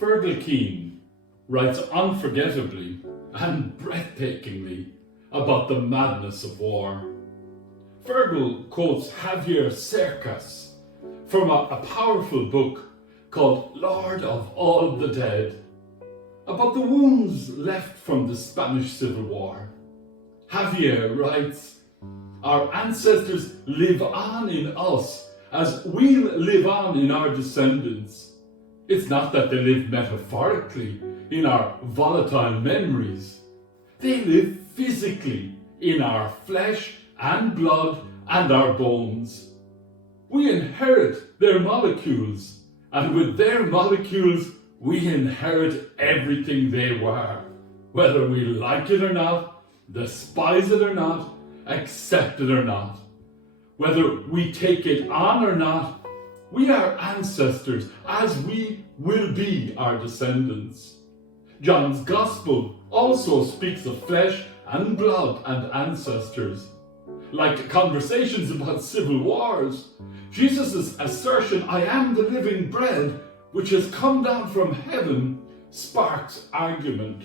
Fergal Keane writes unforgettably and breathtakingly about the madness of war. Fergal quotes Javier Cercas from a powerful book called Lord of All the Dead, about the wounds left from the Spanish Civil War. Javier writes, "Our ancestors live on in us as we'll live on in our descendants. It's not that they live metaphorically in our volatile memories. They live physically in our flesh and blood and our bones. We inherit their molecules, and with their molecules, we inherit everything they were, whether we like it or not, despise it or not, accept it or not. Whether we take it on or not, we are ancestors as we will be our descendants." John's Gospel also speaks of flesh and blood and ancestors. Like conversations about civil wars, Jesus' assertion, "I am the living bread which has come down from heaven," sparks argument.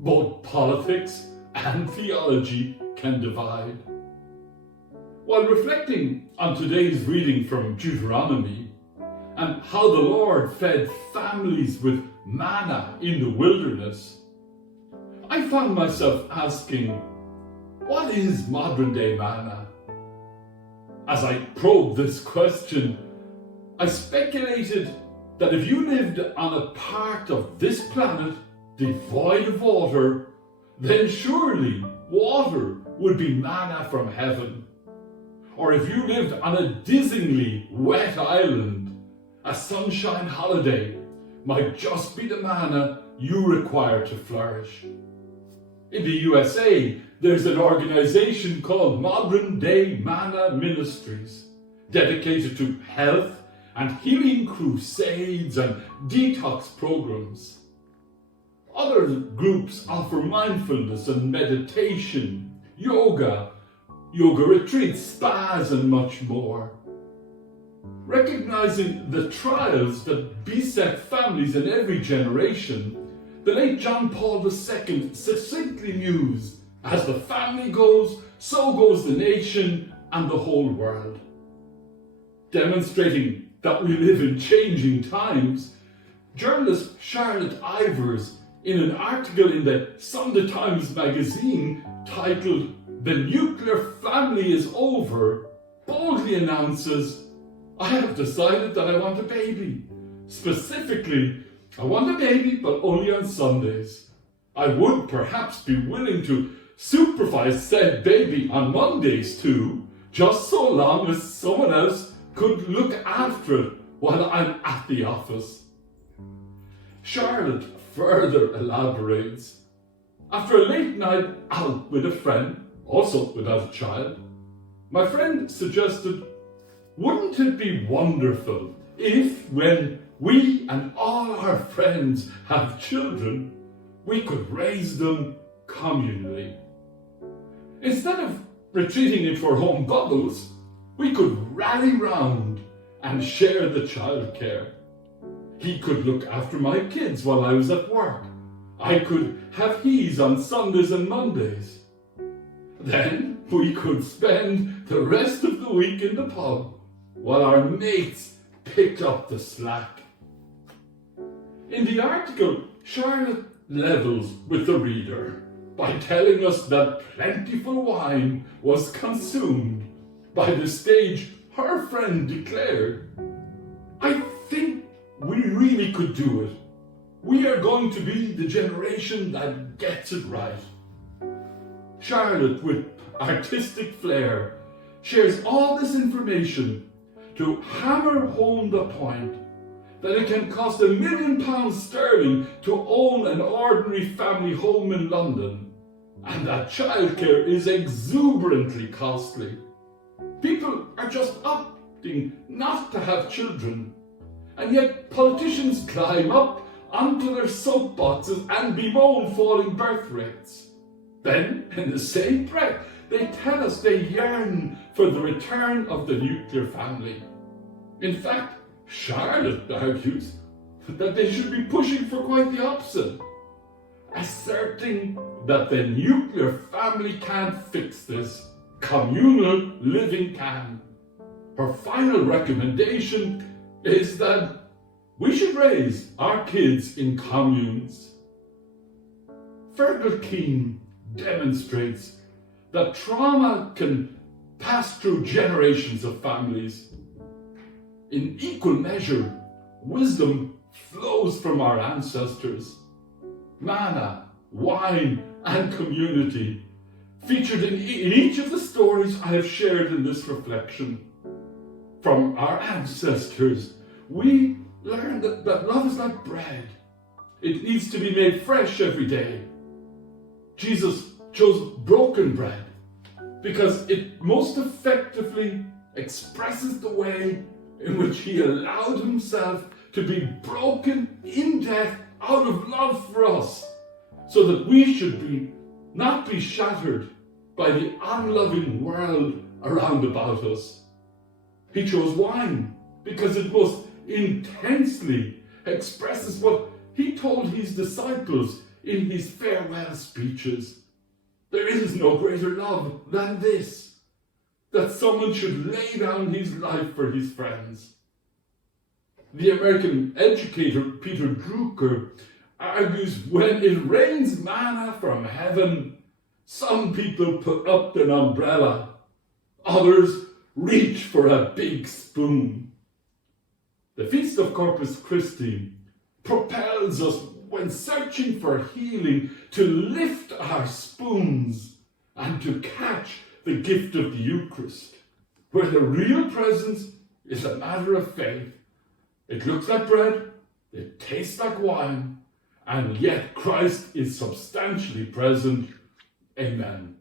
Both politics and theology can divide. While reflecting on today's reading from Deuteronomy and how the Lord fed families with manna in the wilderness, I found myself asking, what is modern day manna? As I probed this question, I speculated that if you lived on a part of this planet devoid of water, then surely water would be manna from heaven. Or if you lived on a dizzyingly wet island, a sunshine holiday might just be the manna you require to flourish. In the USA, there's an organization called Modern Day Manna Ministries, dedicated to health and healing crusades and detox programs. Other groups offer mindfulness and meditation, yoga retreats, spas, and much more. Recognizing the trials that beset families in every generation, the late John Paul II succinctly mused, "As the family goes, so goes the nation and the whole world." Demonstrating that we live in changing times, journalist Charlotte Ivers, in an article in the Sunday Times magazine titled "The Nuclear Family is Over," boldly announces, "I have decided that I want a baby. Specifically, I want a baby, but only on Sundays. I would perhaps be willing to supervise said baby on Mondays too, just so long as someone else could look after it while I'm at the office." Charlotte further elaborates, "After a late night out with a friend, also without a child, my friend suggested, wouldn't it be wonderful if, when we and all our friends have children, we could raise them communally. Instead of retreating into our home bubbles, we could rally round and share the childcare. He could look after my kids while I was at work. I could have his on Sundays and Mondays. Then we could spend the rest of the week in the pub while our mates picked up the slack." In the article, Charlotte levels with the reader by telling us that plentiful wine was consumed by the stage her friend declared, "I think we really could do it. We are going to be the generation that gets it right." Charlotte, with artistic flair, shares all this information to hammer home the point that it can cost £1 million sterling to own an ordinary family home in London, and that childcare is exuberantly costly. People are just opting not to have children, and yet politicians climb up onto their soapboxes and bemoan falling birth rates. Then, in the same breath, they tell us they yearn for the return of the nuclear family. In fact, Charlotte argues, that they should be pushing for quite the opposite, asserting that the nuclear family can't fix this, communal living can. Her final recommendation is that we should raise our kids in communes. Fergal Keane demonstrates that trauma can pass through generations of families. In equal measure, wisdom flows from our ancestors. Manna, wine, and community featured in each of the stories I have shared in this reflection. From our ancestors, we learn that love is like bread. It needs to be made fresh every day. Jesus chose broken bread because it most effectively expresses the way in which he allowed himself to be broken in death out of love for us, so that we should not be shattered by the unloving world around about us. He chose wine because it most intensely expresses what he told his disciples in his farewell speeches. There is no greater love than this, that someone should lay down his life for his friends. The American educator Peter Drucker argues when it rains manna from heaven, some people put up an umbrella, others reach for a big spoon. The Feast of Corpus Christi propels us when searching for healing to lift our spoons and to catch the gift of the Eucharist, where the real presence is a matter of faith. It looks like bread, it tastes like wine, and yet Christ is substantially present. Amen.